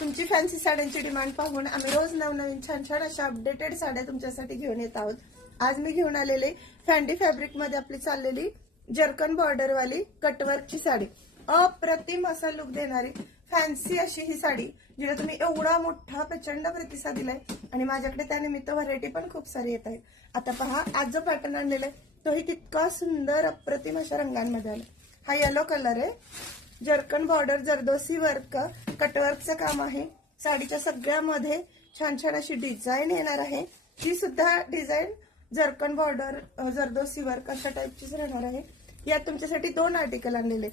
तुमची फॅन्सी साड्यांची डिमांड पाहून आम्ही रोज नवनवीन छान छान अशा अपडेटेड साड्या तुमच्यासाठी घेऊन येत आहोत. आज मी घेऊन आलेले फॅन्डी फॅब्रिक मध्ये आपली चाललेली जर्कन बॉर्डर वाली कटवर्कची साडी. अप्रतिम असा लुक देणारी फॅन्सी अशी ही साडी, जिला तुम्ही एवढा मोठा प्रचंड प्रतिसाद दिलाय आणि माझ्याकडे त्यानिमित्त व्हरायटी पण खूप सारी येत आहे. आता पहा, आज जो पॅटर्न आणलेला आहे तोही तितका सुंदर अप्रतिम अशा रंगांमध्ये आला. हा येलो कलर आहे. जर्कन बॉर्डर जरदोसी वर्क कटवर्कचं काम आहे. साडीच्या सगळ्यामध्ये छान छान अशी डिझाईन येणार आहे. ती सुद्धा design zircon border zardozi work अशा टाईपचीच राहणार आहे. यात तुमच्यासाठी 2 आर्टिकल आणलेले.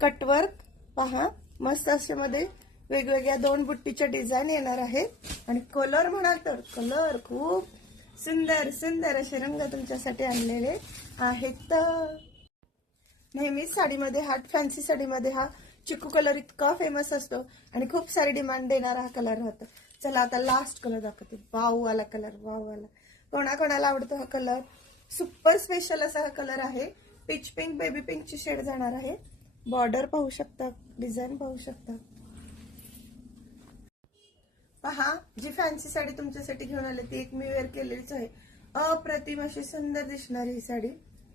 कटवर्क पहा, मस्त अशा मध्ये वेगवेगळ्या 2 बुट्टीच्या डिझाईन येणार आहे. आणि कलर म्हणाल तर कलर खूप सुंदर सुंदर असे रंग तुमच्यासाठी आणलेले आहेत. नेहमीच साडीमध्ये हा फॅन्सी साडीमध्ये हा चिकू कलर इतका फेमस असतो आणि खूप सारी डिमांड देणारा हा कलर राहतो. चला आता लास्ट कलर दाखवते. वाव वाला कलर, वाव वाला. कोणाकोणाला आवडतो हा कलर? सुपर स्पेशल असा हा कलर आहे. पिच पिंक बेबी पिंक ची शेड जाणार आहे. बॉर्डर पाहू शकता, डिझाईन पाहू शकता. पहा, जी फॅन्सी साडी तुमच्यासाठी घेऊन आली ती एक मी वेअर केलेलीच आहे. अप्रतिम अशी सुंदर दिसणारी ही साडी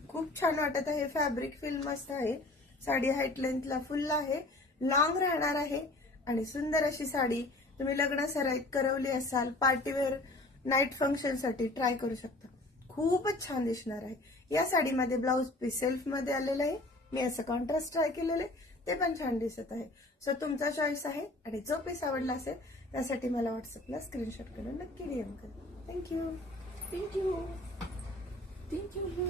खूप छान वाटत आहे. फॅब्रिक फील मस्त आहे. साडी हाईट लेंथला फुल आहे, लॉंग राहणार आहे आणि सुंदर अशी साडी तुम्ही लग्न सराईत करवली असाल, पार्टीवेअर नाईट फंक्शन साठी ट्राय करू शकता. खूपच छान दिसणार आहे. या साडीमध्ये ब्लाउज पीस सेल्फ मध्ये आलेलं आहे. मी असं कॉन्ट्रास्ट ट्राय केलेलं आहे, ते पण छान दिसत आहे. सो तुमचा चॉईस आहे आणि जो पीस आवडला असेल त्यासाठी मला व्हॉट्सअपला स्क्रीनशॉट करून नक्की डीएम करा. Thank you thank you thank you.